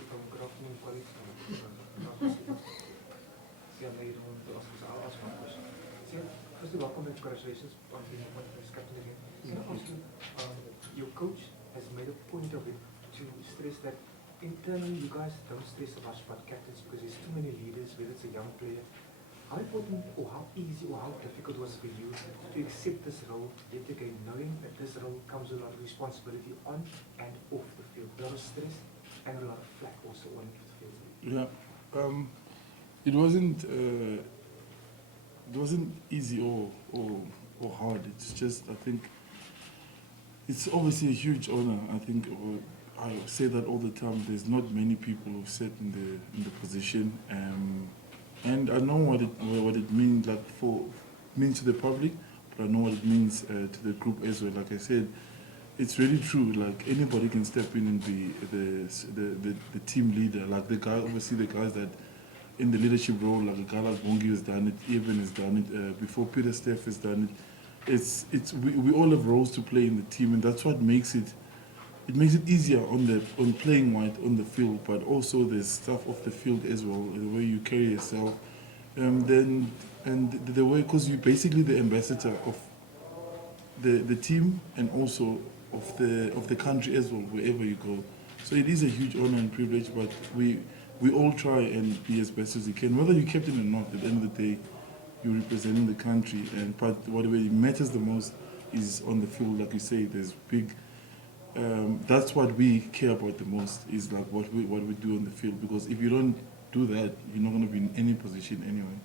good afternoon, colleagues. Siya, I'll ask one question. Siya, first of all, congratulations on being appointed as captain again. Can I ask you, your coach has made a point of it to stress that internally you guys don't stress about captains because there's too many leaders, whether it's a young player. How important or how easy or how difficult was it for you to accept this role, yet again knowing that this role comes with a lot of responsibility on and off the field? A lot of stress and a lot of flack also on the field. Yeah, it wasn't easy or hard. It's just, I think it's obviously a huge honor. I think I say that all the time. There's not many people who've sat in the position. And I know what it means, like means to the public, but I know what it means to the group as well. Like I said, it's really true. Like anybody can step in and be the team leader. Like the guy, obviously the guys that in the leadership role, like a guy like Bongi has done it, Eben has done it, before Peter Steff has done it. We all have roles to play in the team, and that's what makes it. It makes it easier on playing white on the field, but also there's stuff off the field as well, the way you carry yourself, and the way, because you're basically the ambassador of the team and also of the country as well, wherever you go. So it is a huge honor and privilege, but we all try and be as best as we can, whether you're captain or not. At the end of the day, you're representing the country, but what really matters the most is on the field. Like you say, there's big. That's what we care about the most, is like what we do on the field, because if you don't do that, you're not going to be in any position anyway.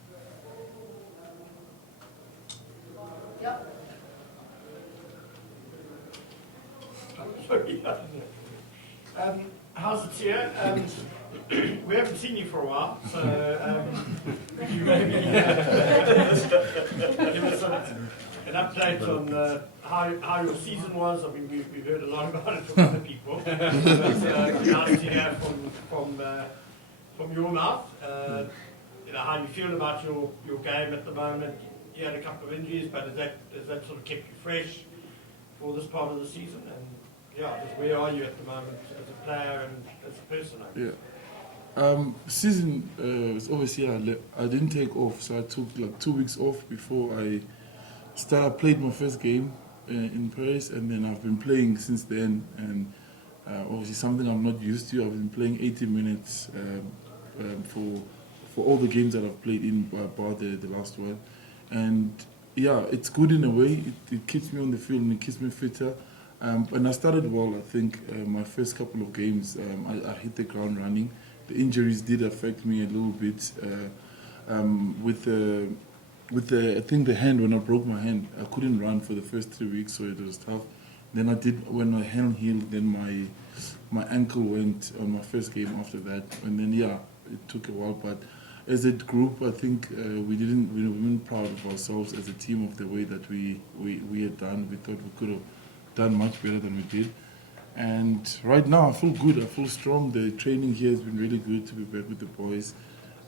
Yep. Sorry. How's it here? We haven't seen you for a while, so could you maybe give us an update on how your season was? I mean, we've heard a lot about it from other people. But nice to hear from your mouth. How you feel about your game at the moment. You had a couple of injuries, but has that sort of kept you fresh for this part of the season? And yeah, just where are you at the moment as a player and as a person? Season was obviously I didn't take off, so I took like 2 weeks off before I played my first game in Paris, and then I've been playing since then, and obviously something I'm not used to. I've been playing 80 minutes for all the games that I've played in bar the last one, and yeah, it's good in a way. It keeps me on the field and it keeps me fitter. And I started well. I think my first couple of games I hit the ground running. The injuries did affect me a little bit with I think the hand. When I broke my hand, I couldn't run for the first 3 weeks, so it was tough. Then when my hand healed, then my ankle went on my first game after that, and then it took a while. But as a group, I think we weren't proud of ourselves as a team of the way that we had done. We thought we could have done much better than we did. And right now I feel good, I feel strong. The training here has been really good to be back with the boys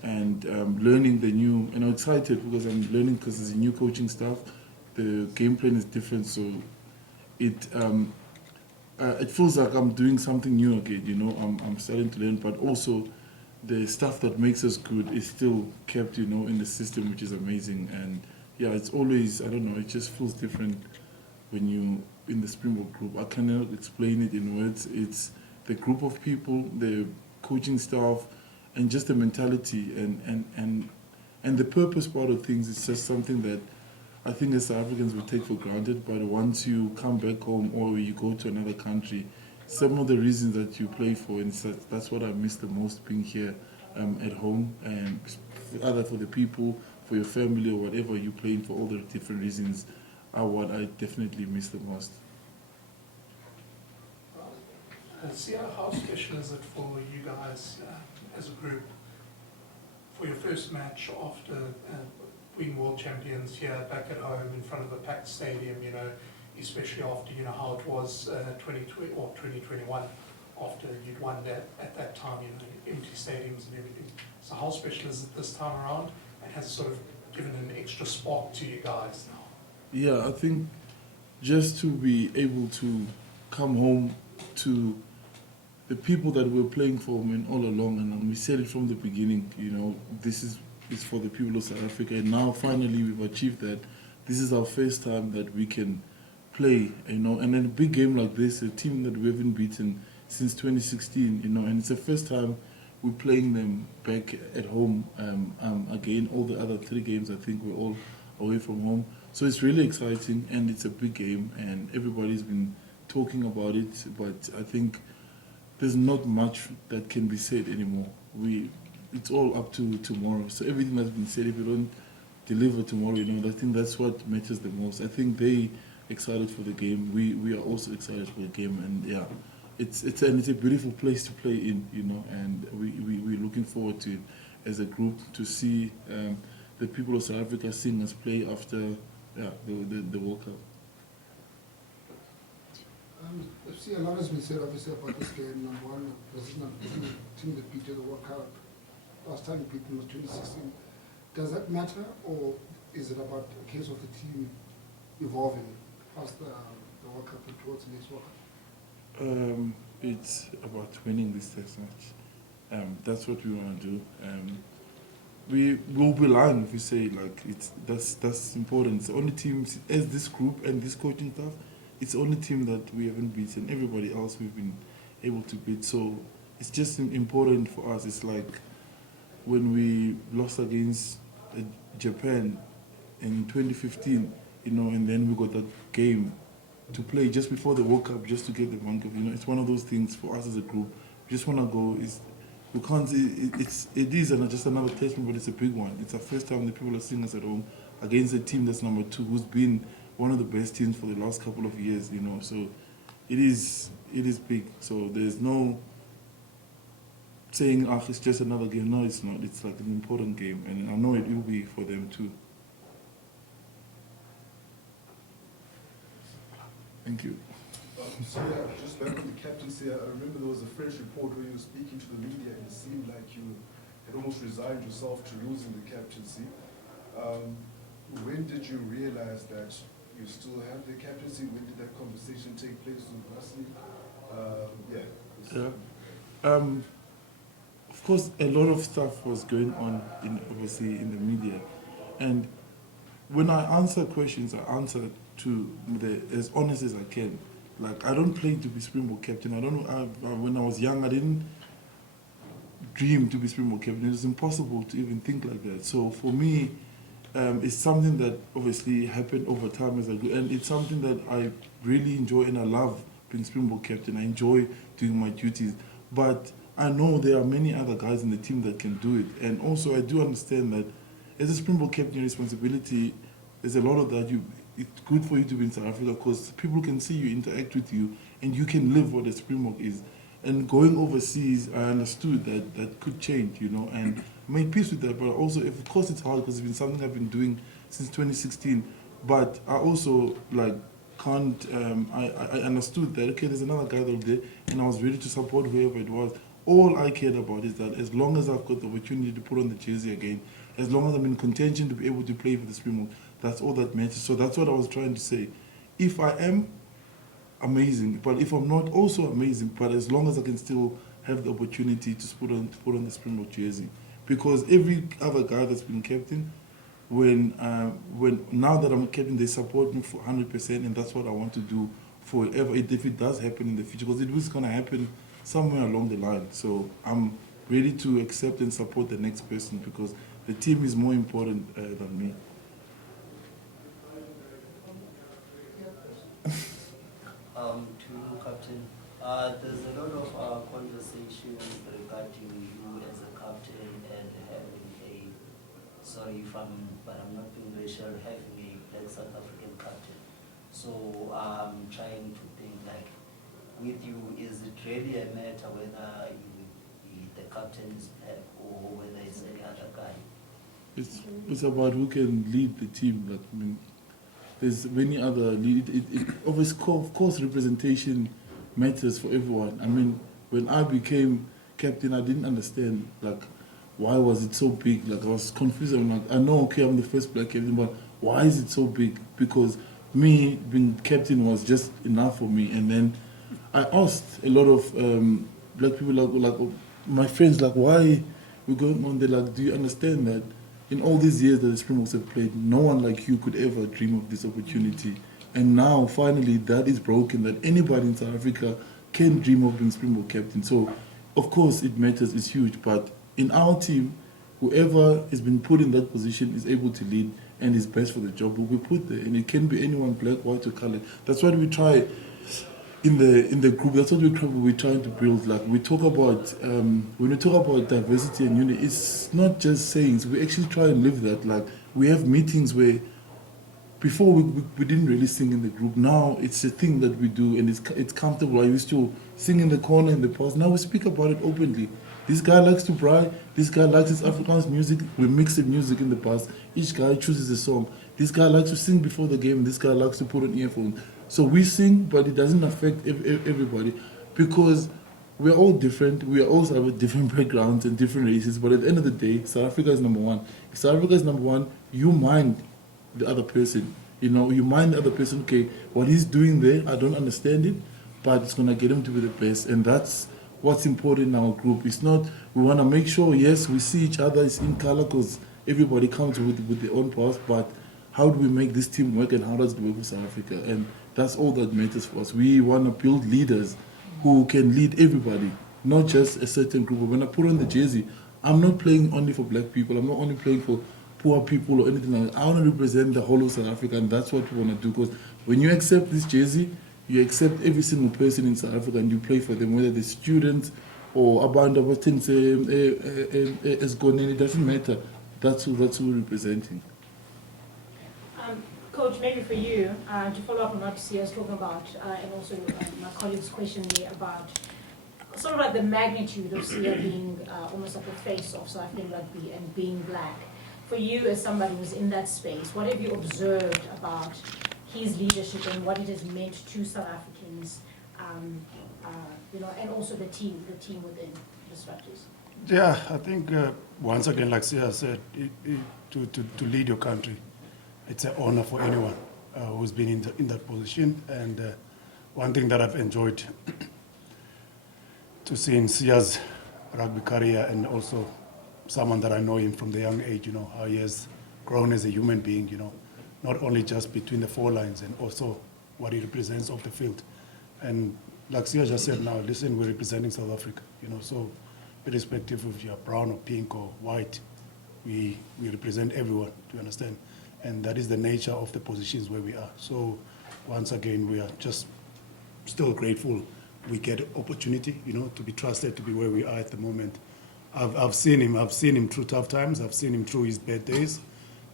and learning the new, and I'm excited because I'm learning because there's a new coaching staff. The game plan is different, so it feels like I'm doing something new again, I'm starting to learn, but also the stuff that makes us good is still kept, in the system, which is amazing. And it's always, I don't know, it just feels different when you in the Springbok group. I cannot explain it in words. It's the group of people, the coaching staff, and just the mentality and the purpose part of things. It's just something that I think as South Africans we take for granted, but once you come back home or you go to another country, some of the reasons that you play for, and that's what I miss the most, being here at home, and either for the people, for your family, or whatever you're playing for, all the different reasons are what I definitely miss the most. Siya, how special is it for you guys as a group for your first match after being world champions here back at home in front of a packed stadium, especially after how it was 2020 or 2021 after you'd won that at that time, empty stadiums and everything. So how special is it this time around, and has it sort of given an extra spark to you guys now? Yeah, I think just to be able to come home to the people that we're playing for, man, all along, and we said it from the beginning, you know, this is for the people of South Africa, and now finally we've achieved that. This is our first time that we can play, you know, and in a big game like this, a team that we haven't beaten since 2016, you know, and it's the first time we're playing them back at home again. All the other 3 games, I think, we're all away from home. So it's really exciting, and it's a big game, and everybody's been talking about it, but I think there's not much that can be said anymore. It's all up to tomorrow. So everything that's been said, if you don't deliver tomorrow, you know, I think that's what matters the most. I think they excited for the game. We are also excited for the game, and yeah, it's a beautiful place to play in, you know, and we're looking forward to it as a group to see the people of South Africa seeing us play after the World Cup. See, a lot has been said obviously about this game. Number one, this is not the team that beat you the World Cup. Last time you beat them was 2016. Does that matter, or is it about a case of the team evolving past the World Cup and towards the next World Cup? It's about winning this test match. That's what we want to do. We will be lying if we say like that's important. It's the only team as this group and this coaching staff. It's the only team that we haven't beaten. Everybody else we've been able to beat. So it's just important for us. It's like when we lost against Japan in 2015, you know, and then we got that game to play just before the World Cup, just to get the World Cup. You know, it's one of those things for us as a group. We just want to go. We can't. It is just another test, but it's a big one. It's the first time the people are seeing us at home against a team that's number 2, who's been one of the best teams for the last couple of years, you know. So it is big. So there's no saying, it's just another game. No, it's not. It's like an important game, and I know it will be for them too. Thank you. So yeah, just back on the captaincy, I remember there was a French report where you were speaking to the media, and it seemed like you had almost resigned yourself to losing the captaincy. When did you realize that you still have the captaincy? When did that conversation take place with Wesley? Of course, a lot of stuff was going on, obviously, in the media. And when I answer questions, I answer as honest as I can. Like, I don't play to be Springbok captain. I don't know. When I was young, I didn't dream to be Springbok captain. It was impossible to even think like that. So for me, it's something that obviously happened over time as I grew, and it's something that I really enjoy, and I love being Springbok captain. I enjoy doing my duties, but I know there are many other guys in the team that can do it, and also I do understand that as a Springbok captain, responsibility, there's a lot of that. It's good for you to be in South Africa because people can see you, interact with you, and you can live what a Springbok is. And going overseas, I understood that could change, you know, and made peace with that. But also, of course, it's hard because it's been something I've been doing since 2016. But I also can't. I understood that there's another guy out there, and I was ready to support whoever it was. All I cared about is that as long as I've got the opportunity to put on the jersey again, as long as I'm in contention to be able to play for the Springbok, that's all that matters. So that's what I was trying to say. If I am, amazing. But if I'm not, also amazing. But as long as I can still have the opportunity to put on the Springbok jersey, because every other guy that's been captain, when now that I'm captain, they support me for 100%, and that's what I want to do forever. If it does happen in the future, because it was going to happen somewhere along the line. So I'm ready to accept and support the next person because the team is more important than me. To you, Captain. There's a lot of conversations regarding you as a captain and having but I'm not being racial, having a black South African captain. So I'm trying to think with you, is it really a matter whether the captain is black or whether it's any other guy? It's about who can lead the team. There's many other of course representation matters for everyone. I mean, when I became captain, I didn't understand why was it so big. I was confused. I'm like, I know, okay, I'm the first black captain, but why is it so big? Because me being captain was just enough for me. And then I asked a lot of black people like my friends like, why we're going on there? Like, do you understand that in all these years that the Springboks have played, no one like you could ever dream of this opportunity, and now finally that is broken. That anybody in South Africa can dream of being Springbok captain. So, of course, it matters. It's huge, but in our team, whoever has been put in that position is able to lead and is best for the job will be put there. And it can be anyone, black, white, or colored. That's what we try in the group. That's what we're trying to build. Like we talk about, when we talk about diversity and unity, it's not just sayings. We actually try and live that. Like we have meetings where before we didn't really sing in the group. Now it's a thing that we do, and it's comfortable. I used to sing in the corner in the past. Now we speak about it openly. This guy likes to braai. This guy likes his Afrikaans music. We mixed music in the past. Each guy chooses a song. This guy likes to sing before the game. This guy likes to put on earphones. So we sing, but it doesn't affect everybody because we're all different. We also have different backgrounds and different races. But at the end of the day, South Africa is number one. If South Africa is number one, you mind the other person. You know, you mind the other person. Okay, what he's doing there, I don't understand it, but it's gonna get him to be the best, and that's what's important in our group. It's not, we want to make sure, yes, we see each other, it's in color because everybody comes with their own path, but how do we make this team work and how does it work for South Africa? And that's all that matters for us. We want to build leaders who can lead everybody, not just a certain group. When I put on the jersey, I'm not playing only for black people, I'm not only playing for poor people or anything like that. I want to represent the whole of South Africa, and that's what we want to do, because when you accept this jersey, you accept every single person in South Africa and you play for them, whether they're students or abantu abathense esikoleni, it doesn't matter. That's who we're representing. Coach, maybe for you, to follow up on what Siya is talking about, and also my colleague's question there about sort of like the magnitude of Siya being almost like the face of South African rugby and being black. For you as somebody who's in that space, what have you observed about his leadership and what it has meant to South Africans, you know, and also the team within the structures? Yeah, I think once again, like Siya said, to lead your country, it's an honor for anyone who's been in that position. And one thing that I've enjoyed to see in Siya's rugby career, and also someone that I know him from the young age, you know, how he has grown as a human being, you know, not only just between the four lines and also what he represents off the field. And like Siya just said now, listen, we're representing South Africa, you know, so irrespective if you're brown or pink or white, we represent everyone, do you understand? And that is the nature of the positions where we are. So once again, we are just still grateful we get opportunity, you know, to be trusted to be where we are at the moment. I've seen him through tough times, I've seen him through his bad days,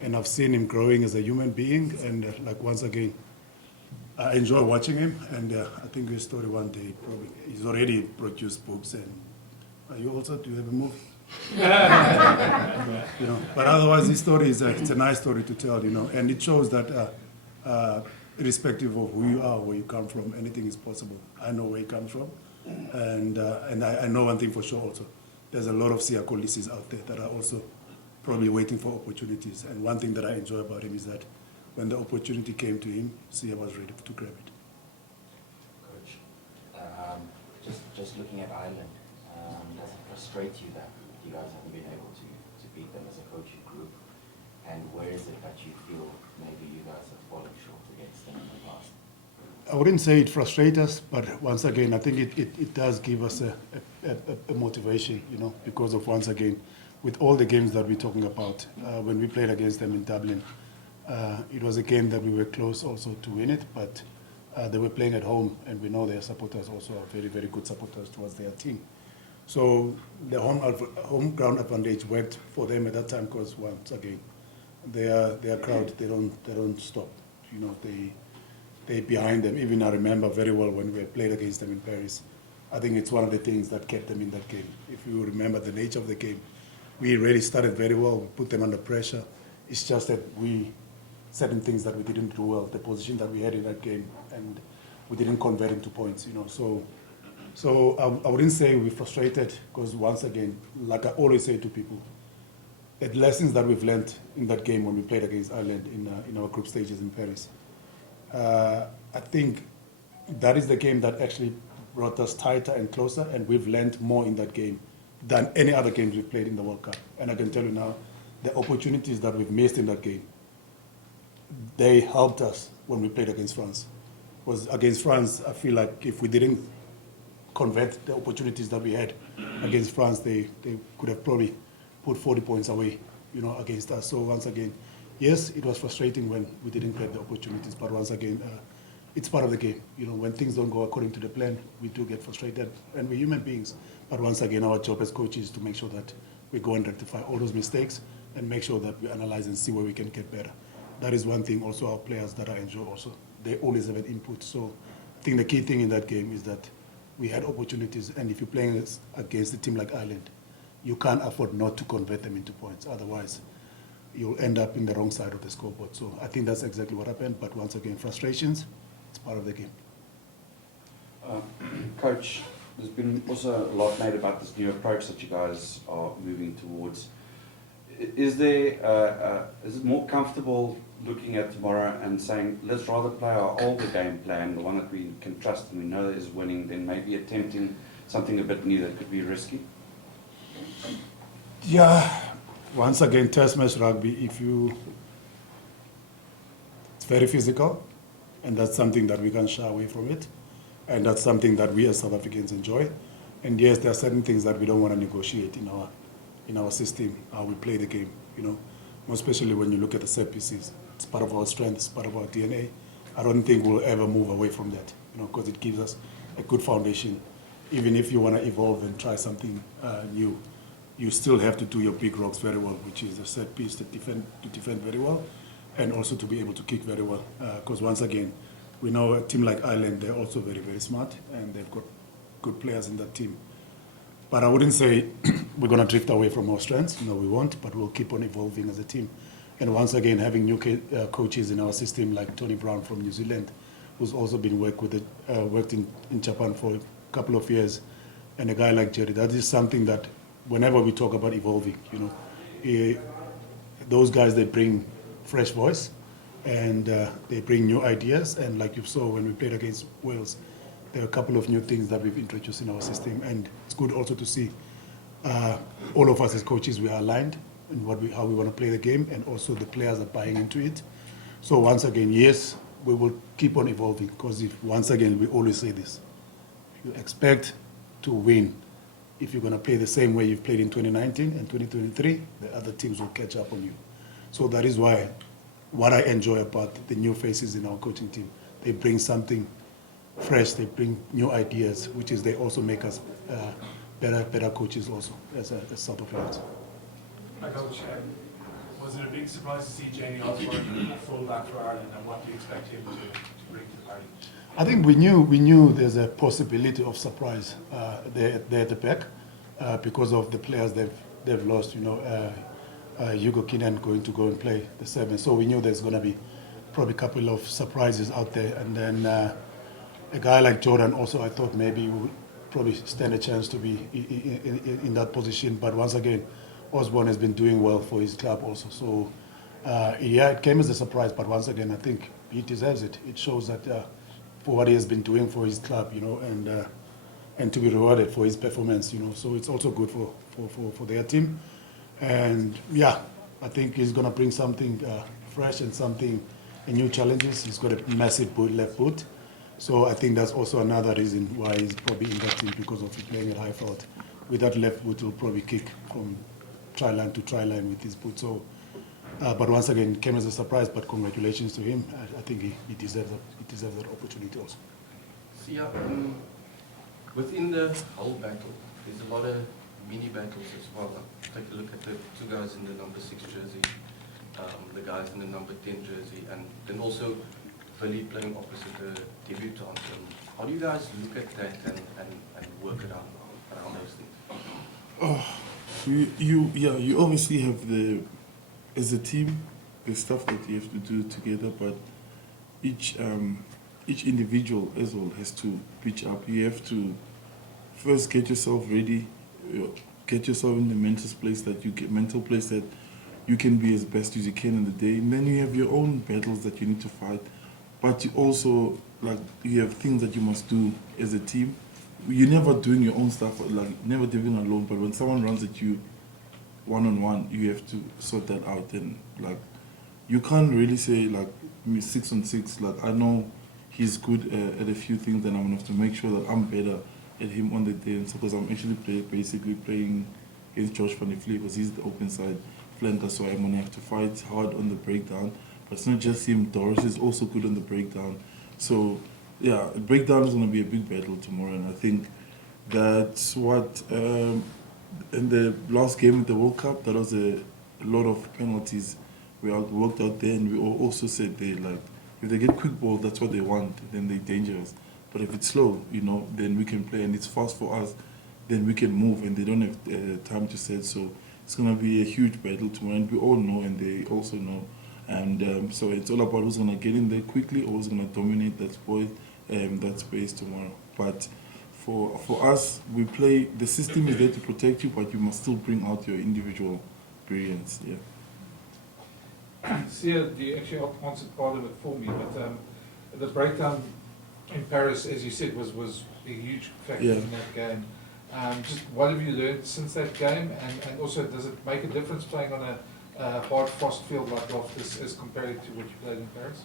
and I've seen him growing as a human being. And like once again, I enjoy watching him, and I think his story one day, probably, he's already produced books. And you also, do you have a movie? You know, but otherwise his story is it's a nice story to tell, you know, and it shows that irrespective of who you are, where you come from, anything is possible. I know where he comes from, and I know one thing for sure also. There's a lot of Siya Kolisis out there that are also probably waiting for opportunities. And one thing that I enjoy about him is that when the opportunity came to him, Siya was ready to grab it. Coach, just looking at Ireland, does it frustrate you that you guys haven't been able to beat them as a coaching group? And where is it that you feel maybe you guys have fallen short against them in the past? I wouldn't say it frustrates us, but once again, I think it does give us a motivation, you know, because of, once again, with all the games that we're talking about, when we played against them in Dublin, it was a game that we were close also to win it, but they were playing at home, and we know their supporters also are very, very good supporters towards their team. So the home ground advantage worked for them at that time because, once again, their crowd, they don't stop, you know, they're behind them. Even I remember very well when we played against them in Paris. I think it's one of the things that kept them in that game. If you remember the nature of the game, we really started very well, we put them under pressure. It's just that certain things that we didn't do well, the position that we had in that game, and we didn't convert into points, you know. So I wouldn't say we're frustrated, because once again, like I always say to people, the lessons that we've learned in that game when we played against Ireland in our group stages in Paris, I think that is the game that actually brought us tighter and closer, and we've learned more in that game than any other games we've played in the World Cup. And I can tell you now, the opportunities that we've missed in that game, they helped us when we played against France. Because against France, I feel like if we didn't convert the opportunities that we had against France, they could have probably put 40 points away, against us. So once again, yes, it was frustrating when we didn't get the opportunities, but once again, it's part of the game. When things don't go according to the plan, we do get frustrated, and we're human beings. But once again, our job as coaches is to make sure that we go and rectify all those mistakes and make sure that we analyze and see where we can get better. That is one thing also our players that I enjoy also. They always have an input. So I think the key thing in that game is that we had opportunities, and if you're playing against a team like Ireland, you can't afford not to convert them into points. Otherwise, you'll end up in the wrong side of the scoreboard. So I think that's exactly what happened. But once again, frustrations, it's part of the game. Coach, there's been also a lot made about this new approach that you guys are moving towards. Is it more comfortable looking at tomorrow and saying, let's rather play our older game plan, the one that we can trust and we know is winning, than maybe attempting something a bit new that could be risky? Yeah, once again, test match rugby, it's very physical, and that's something that we can't shy away from it, and that's something that we as South Africans enjoy. And yes, there are certain things that we don't want to negotiate in our system, how we play the game, more especially when you look at the set pieces. It's part of our strength, it's part of our DNA. I don't think we'll ever move away from that, because it gives us a good foundation. Even if you want to evolve and try something new, you still have to do your big rocks very well, which is the set piece to defend very well, and also to be able to kick very well. Because once again, we know a team like Ireland, they're also very, very smart, and they've got good players in that team. But I wouldn't say we're going to drift away from our strengths. No, we won't, but we'll keep on evolving as a team. And once again, having new coaches in our system like Tony Brown from New Zealand, who's also been worked in Japan for a couple of years, and a guy like Jerry, that is something that whenever we talk about evolving, those guys, they bring fresh voice, and they bring new ideas. And like you saw when we played against Wales, there are a couple of new things that we've introduced in our system, and it's good also to see all of us as coaches, we are aligned in how we want to play the game, and also the players are buying into it. So once again, yes, we will keep on evolving, because once again, we always say this, you expect to win. If you're going to play the same way you've played in 2019 and 2023, the other teams will catch up on you. So that is why what I enjoy about the new faces in our coaching team, they bring something fresh, they bring new ideas, which is they also make us better coaches also as South Africans. Hi Coach, was it a big surprise to see Jamie Osborne full back for Ireland, and what do you expect him to bring to the party? I think we knew there's a possibility of surprise there at the back because of the players they've lost. Hugo Keenan going to go and play the 7, so we knew there's going to be probably a couple of surprises out there. And then a guy like Jordan also, I thought maybe would probably stand a chance to be in that position. But once again, Osborne has been doing well for his club also. So yeah, it came as a surprise, but once again, I think he deserves it. It shows that for what he has been doing for his club, and to be rewarded for his performance, So it's also good for their team. And yeah, I think he's going to bring something fresh and a new challenges. He's got a massive left boot. So I think that's also another reason why he's probably in that team, because of him playing at Highfield. With that left boot, he'll probably kick from try line to try line with his boot. So, but once again, it came as a surprise, but congratulations to him. I think he deserves that opportunity also. Siya, within the whole battle, there's a lot of mini battles as well. Take a look at the 2 guys in the number 6 jersey, the guys in the number 10 jersey, and then also Billy playing opposite the debutant. How do you guys look at that and work around those things? You obviously have as a team, the stuff that you have to do together, but each individual as well has to pitch up. You have to first get yourself ready, get yourself in the mental place that you can be as best as you can in the day, and then you have your own battles that you need to fight. But you also, you have things that you must do as a team you're never doing your own stuff, like never doing alone. But when someone runs at you one-on-one, you have to sort that out. And like, you can't really say like 6-on-6. Like, I know he's good at a few things, and I'm gonna have to make sure that I'm better at him on the day. And so, because I'm actually basically playing against Josh van der Vliet, because he's the open side flanker, so I'm gonna have to fight hard on the breakdown. But it's not just him. Doris is also good on the breakdown. So yeah, breakdown is gonna be a big battle tomorrow, and I think that's what. In the last game of the World Cup, there was a lot of penalties we worked out there, and we also said they like, if they get quick ball, that's what they want, then they're dangerous. But if it's slow, then we can play, and it's fast for us, then we can move, and they don't have time to set. So it's gonna be a huge battle tomorrow, and we all know, and they also know. And so it's all about who's gonna get in there quickly or who's gonna dominate that space tomorrow. But for us, we play, the system is there to protect you, but you must still bring out your individual brilliance. Yeah. Siya, you actually answered part of it for me, but the breakdown in Paris, as you said, was a huge factor in that game. Just what have you learned since that game, and also does it make a difference playing on a hard frost field like Loftus as compared to what you played in Paris?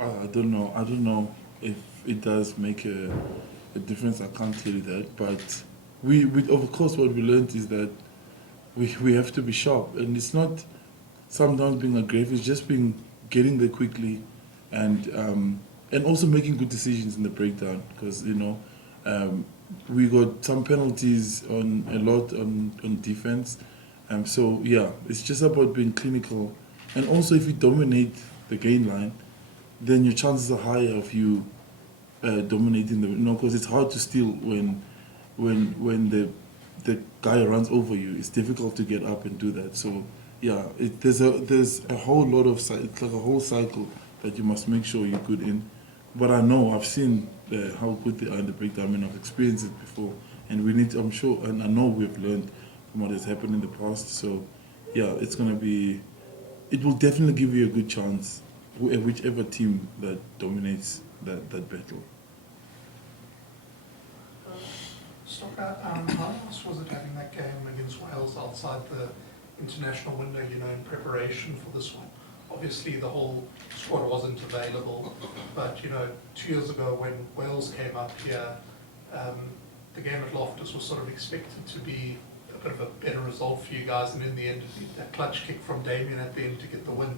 I don't know if it does make a difference. I can't tell you that, but we of course what we learned is that we have to be sharp, and it's not sometimes being aggressive, it's just getting there quickly, and also making good decisions in the breakdown, because we got some penalties on a lot on defense, so yeah, it's just about being clinical, and also if you dominate the gain line, then your chances are higher of you dominating because it's hard to steal when the guy runs over you. It's difficult to get up and do that. So yeah, there's a whole lot of, it's like a whole cycle that you must make sure you're good in. But I've seen how good they are in the breakdown. I mean, I've experienced it before, and I'm sure, and I know we've learned from what has happened in the past. So yeah, it will definitely give you a good chance, whichever team that dominates that battle. Stocker, how else was it having that game against Wales outside the international window, in preparation for this one? Obviously the whole squad wasn't available, but 2 years ago when Wales came up here, the game at Loftus was sort of expected to be a bit of a better result for you guys, and in the end, that clutch kick from Damien at the end to get the win.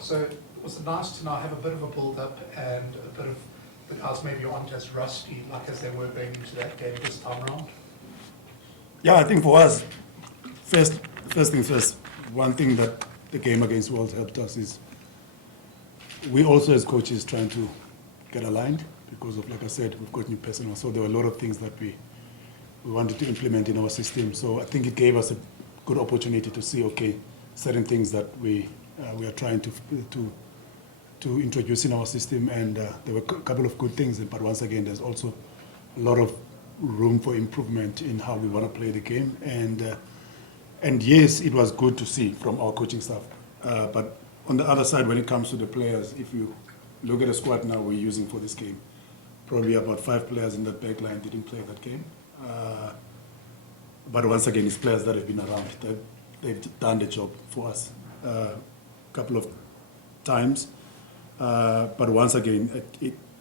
So was it nice to now have a bit of a build-up and a bit of the guys maybe aren't as rusty like as they were going into that game this time around? Yeah, I think for us, first things first, one thing that the game against Wales helped us is we also as coaches trying to get aligned because of, like I said, we've got new personnel. So there were a lot of things that we wanted to implement in our system. So I think it gave us a good opportunity to see, okay, certain things that we are trying to introduce in our system, and there were a couple of good things, but once again, there's also a lot of room for improvement in how we want to play the game, and yes, it was good to see from our coaching staff, but on the other side, when it comes to the players, if you look at the squad now we're using for this game, probably about 5 players in that back line didn't play that game, but once again, it's players that have been around, they've done the job for us a couple of times. But once again,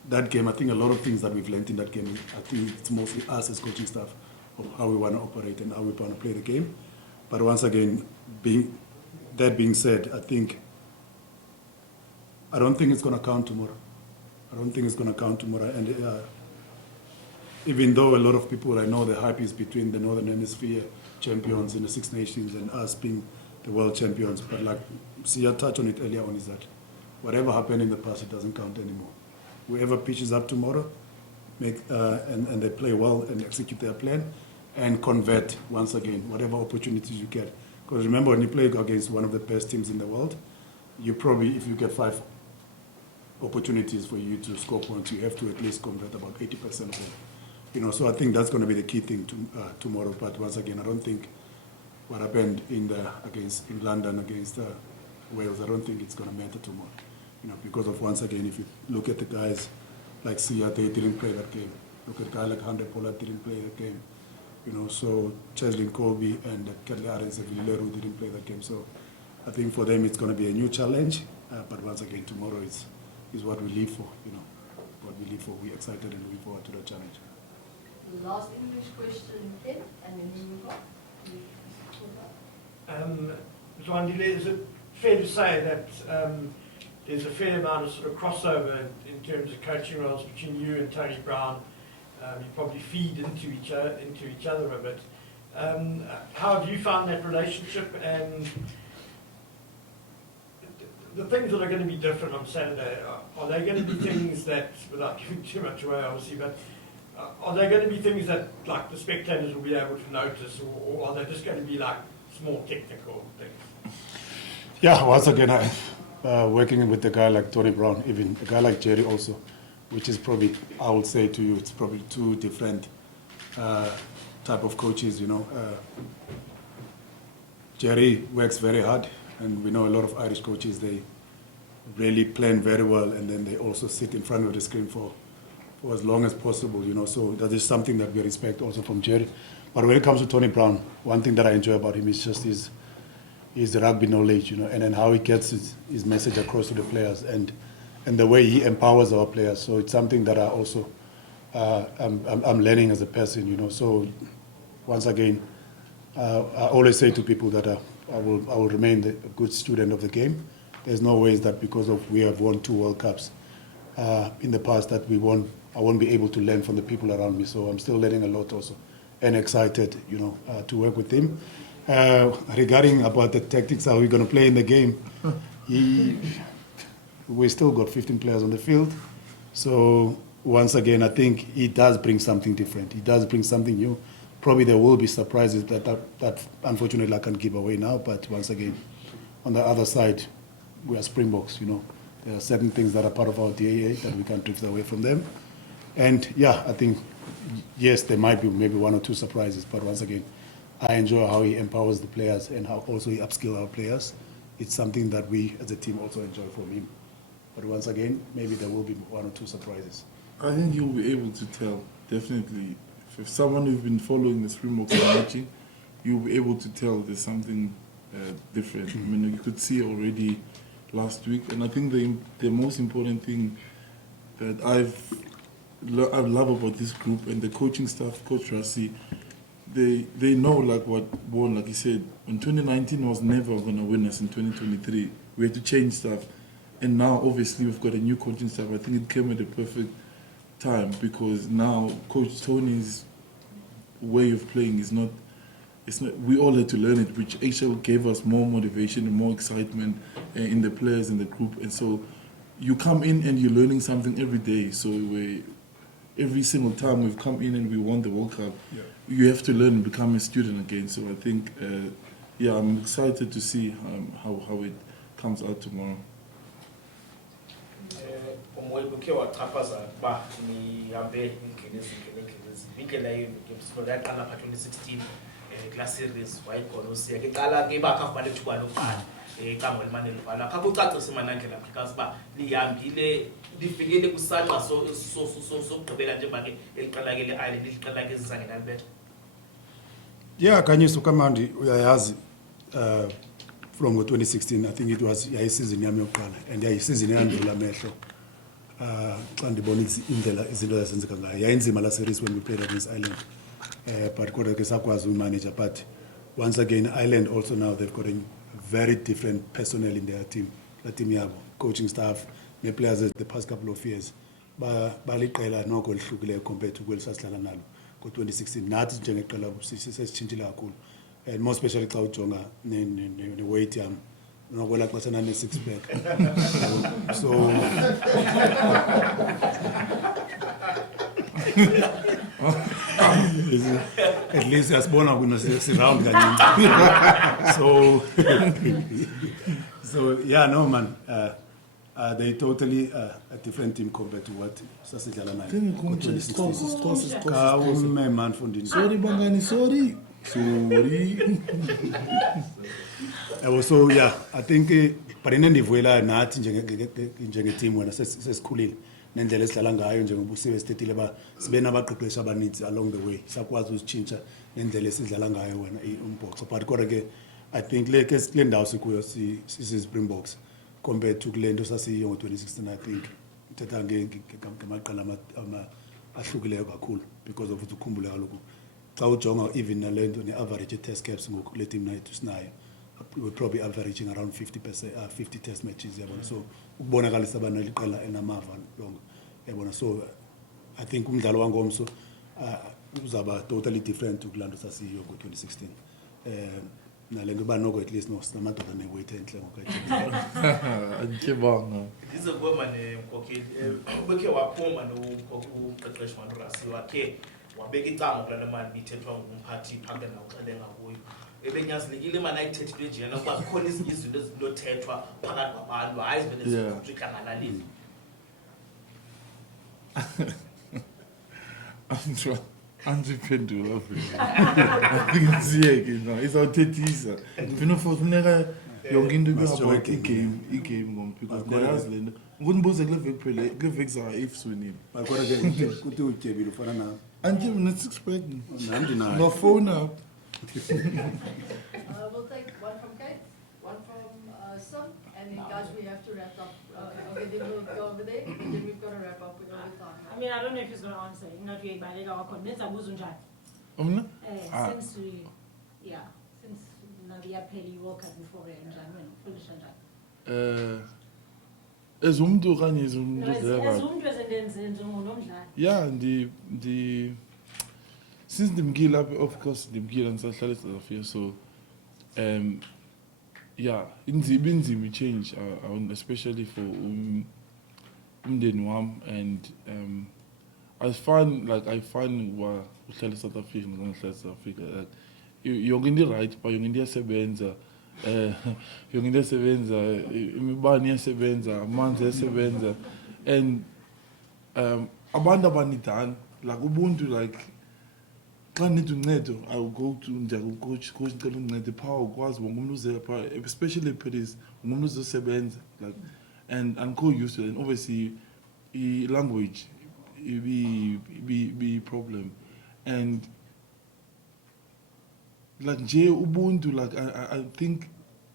that game, I think a lot of things that we've learned in that game, I think it's mostly us as coaching staff of how we want to operate and how we want to play the game. But once again, that being said, I don't think it's going to count tomorrow. And even though a lot of people, I know the hype is between the Northern Hemisphere champions in the Six Nations and us being the world champions, but like Siya touched on it earlier on, is that whatever happened in the past, it doesn't count anymore. Whoever pitches up tomorrow, and they play well and execute their plan, and convert once again whatever opportunities you get. Because remember, when you play against one of the best teams in the world, you probably, if you get 5 opportunities for you to score points, you have to at least convert about 80% of them. So I think that's going to be the key thing tomorrow. But once again, I don't think what happened in London against Wales, I don't think it's going to matter tomorrow. Because of, once again, if you look at the guys like Siya, they didn't play that game. Look at a guy like Hunter Pollard didn't play the game. So Cheslin Kobe and Kelly Arens and Villero didn't play that game. So I think for them it's going to be a new challenge. But once again, tomorrow is what we live for. What we live for. We're excited and looking forward to the challenge. Last English question, Ken, and then we move on. Mzwandile, is it fair to say that there's a fair amount of sort of crossover in terms of coaching roles between you and Tony Brown? You probably feed into each other a bit. How have you found that relationship, and the things that are going to be different on Saturday? Are they going to be things that, without giving too much away, obviously, but are they going to be things that like the spectators will be able to notice, or are they just going to be like small technical things? Yeah, once again, working with a guy like Tony Brown, even a guy like Jerry also, which is probably, I would say to you, it's probably two different type of coaches, Jerry works very hard, and we know a lot of Irish coaches, they really plan very well, and then they also sit in front of the screen for as long as possible, so that is something that we respect also from Jerry. But when it comes to Tony Brown, one thing that I enjoy about him is just his rugby knowledge, and then how he gets his message across to the players, and the way he empowers our players. So it's something that I also I'm learning as a person, So once again, I always say to people that I will remain a good student of the game. There's no ways that because we have won 2 World Cups in the past that I won't be able to learn from the people around me. So I'm still learning a lot also, and excited, to work with him. Regarding about the tactics, how we're going to play in the game, we still got 15 players on the field. So once again, I think he does bring something different. He does bring something new. Probably there will be surprises that unfortunately I can't give away now. But once again, on the other side, we are Springboks, There are certain things that are part of our DAA that we can't drift away from them. And yeah, I think, yes, there might be maybe 1 or 2 surprises. But once again, I enjoy how he empowers the players and how also he upskills our players. It's something that we as a team also enjoy from him. But once again, maybe there will be 1 or 2 surprises. I think you'll be able to tell, definitely. If someone who's been following the Springboks and watching, you'll be able to tell there's something different. I mean, you could see already last week. And I think the most important thing that I love about this group and the coaching staff, Coach Rassi, they know like what won, like he said, in 2019 was never going to win us in 2023. We had to change stuff. And now, obviously, we've got a new coaching staff. I think it came at the perfect time because now Coach Tony's way of playing is not, we all had to learn it, which actually gave us more motivation and more excitement in the players in the group. And so you come in and you're learning something every day. So every single time we've come in and we won the World Cup, you have to learn and become a student again. So I think, I'm excited to see how it comes out tomorrow. Ukhe wachaphaza ukuba nihambe indlela yaqala pha 2016 class series wayikhona usiya ke qala ke bakhafumana ithuba lokuqala icambo elimane livala akho kucacisa imanandlela Africans uba nihambile lifikele kusangqa sokugqibela njengoba ke eliqala ke le-island liqala ke zizange nalibetha. Yeah, Kanyiso Kamandi, uyayazi from 2016, I think it was season yami yokuqala and season yandlula mehlo. Xa ndibona indlela izinto ezenzeka ngayo yayinzima la series when we played against Ireland, but kodwa ke sakwazi umanage. But once again, Ireland also now they've got a very different personnel in their team, la team yabo, coaching staff, ne-players the past couple of years baliqela noko lihlukileyo compared to kweli sasidlala nalo ngo-2016. Nathi njengeqela sesitshintshile kakhulu, and more especially xa ujonga ne-weight yam nokwela xa senane-6 pack. So at least yasibona siround kancinci. So yeah, no man, they totally a different team compared to what sasidlala nayo ngo-2016. Kawume man Fondini. Sorry Bangani, sorry. So yeah, I think but in ndivuyela nathi njenge team wena sesikhulile nendlela esidlala ngayo njengoba usiwe sitethile ba sibe nabaqeqeshi abaninzi along the way sakwazi usitshintsha nendlela esidlala ngayo wena umbhoxo but kodwa ke I think kule ndawo sikuyo Springboks compared to kule nto sasiyiyo ngo-2016 I think ithetha ngamaqela ahlukileyo kakhulu because of ukuthi ukhumbule kaloku xa ujonga even nale nto ne-average test caps ngoku kule team nayo sinayo we're probably averaging around 50 test matches yabona so ukubonakalisa abanaliqela enamava lonke yabona so I think umdlalo wangomso uzaba totally different kulaa nto sasiyiyo ngo-2016 nale nto banoko at least sinamadoda ne-weight enhle ngokuyibonga ndizovuma nenkokheli ubekhe waphuma umqeqeshi wanorasi wakhe wabeka icango kulaa mali bithethwa ngumphathi phakade nawuxelenga kuyo ebenyazilekile imali ayithethile njena ukuba zikhona izinto ezinothethwa phakathi kwabantu hayi zivele zikhutshwe idlangalaleni andiphendula vele izawuthethisa funa funeka yonke into about igame ngom because ndayazi le nto ukundibuze kule veki phela kule veki zayo ifiswenini kodwa ke kuthi utyebile ufana nawe andiyebe ne-6pack nandinayo ngafowuna We'll take one from Kate, one from Sim, and then guys, we have to wrap up. Okay, then we'll go over there, and then we've got to wrap up with all the time. I mean, I don't know if he's going to answer. Not yet, but I don't know. Let's go to umna since we, yeah, since Nadia Pelly woke up before and January, foolish and as umntu okanye as umntu yeah since ndimkile apha of course ndimkile ndisahlala eSouth Africa so yeah inzima change especially for umndeni wam and I find uba uhlala eSouth Africa ngokuhlala eSouth Africa like yonke into right but yonke into iyasebenza yonke into iyasebenza imibane iyasebenza amanzi iyasebenza and abantu abanidana like ubuntu like xa nidinga uncedo I will go to coach ndicela uncedo phaa ukwazi wonke umuntu uze phaa especially eParis wonke umuntu uzosebenza like and I'm so used to it and obviously language be problem and like nje ubuntu like I think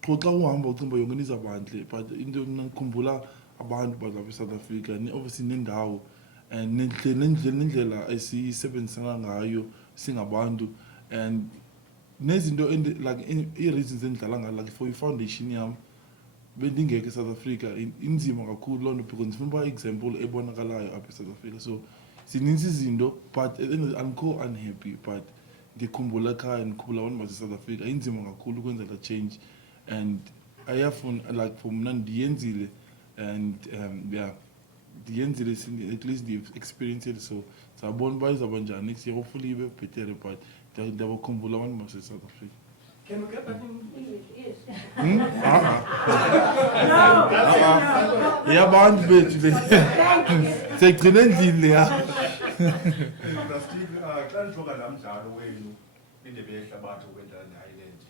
xa uhamba ucimba yonke into izabandle but into ngikhumbula abantu balapha eSouth Africa obviously nendawo and nendlela esiyisebenzisana ngayo singabantu and nezinto like i-reasons endidlala ngayo like for i-foundation yam bendingekho eSouth Africa inzima kakhulu loo nto because ndifuna uba example ebonakalayo apha eSouth Africa so zininzi izinto but andikho unhappy but ndikhumbula ekhaya ndikhumbula abantu baseSouth Africa inzima kakhulu ukwenza la change and ayafuna like for mna ndiyenzile and yeah ndiyenzile at least ndi-experience it so sabona uba izawuba njani next year hopefully ibe bhetere but ndiyabakhumbula abantu baseSouth Africa. Can we get back in English? Yes. Ja, abantu bethu le. Sekugcina endlini le ya. Xa nijonga laa mdlalo wenu indebe yehlabathi okwendlala ne-Ireland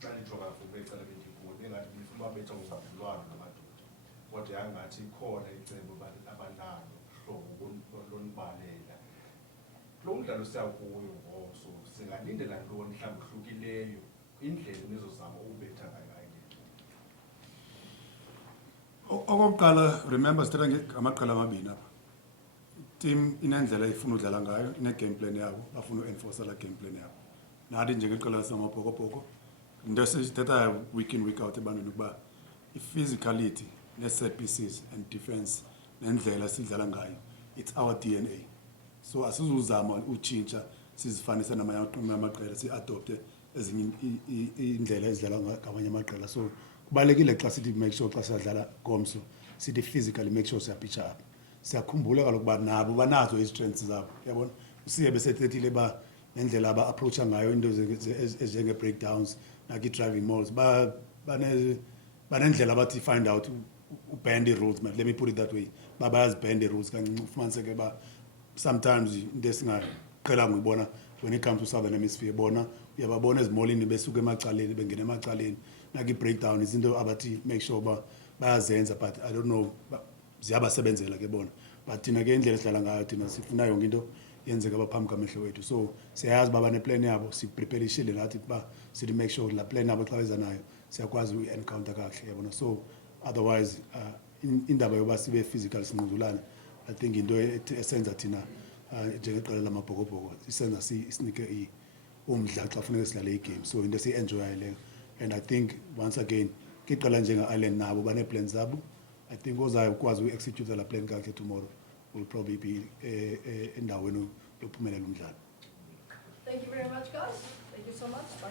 xa nijonga becala bendikuwo bengathi nifuna ubabetha ngobudlelwane namadoda kodwa yangathi ikhona icebo abanalo hlobo lonibalela lo mdlalo siyakuyo ngoso singalindela ntoni mhlawumbi hlukileyo indlela nizozama ubetha ngayo Ireland. Okokuqala remember sithetha ngamaqela amabini apha team inendlela ifuna udlala ngayo ine-game plan yabo bafuna u-enforce la game plan yabo nathi njengeqela lasamabhokobhoko into esithetha week in week out ebantwini ukuba i-physicality ne-set pieces and defense nendlela sidlala ngayo it's our DNA so asizuzama utshintsha sizifanisa namanye amaqela si-adopte ezinye indlela ezidlala ngamanye amaqela so kubalulekile xa sithi make sure xa sidlala ngomso sithi physically make sure siyapitcha up siyakhumbula kaloku uba nabo banazo i-strengths zabo yabona usiye besethethile ba nendlela aba-approacha ngayo into ezinjenge-breakdowns naki-driving malls banendlela bathi find out uband i-rules let me put it that way bayaziband i-rules kancinci ufumaniseke ba sometimes into esingaqhelanga uyibona when it comes to southern hemisphere bona uyababona ezimolini besuka emacaleni bengena emacaleni naki-breakdown izinto abathi make sure ba bayazenza but I don't know ziyabasebenzela ke bona but thina ke indlela esidlala ngayo thina sifuna yonke into yenzeka abaphambi kwamehlo wethu, so siyayazi uba baneplan yabo, sipreparishile nathi uba sithi make sure la plan yabo xa beza nayo siyakwazi uyi-encounter kakuhle, yabona. So otherwise indaba yoba sibe physical sinquzulana, I think into esenza thina njengeqela lamabhokobhoko isenza isinike umdla xa kufuneka sidlale igame, so into esiyi-enjoyayo leyo. And I think once again iqela njenge-Ireland nabo banee-plans zabo. I think ozayo ukwazi uyi-execute la plan kakuhle tomorrow will probably be endaweni yophumelela umdlalo. Thank you very much, guys. Thank you so much. Bye.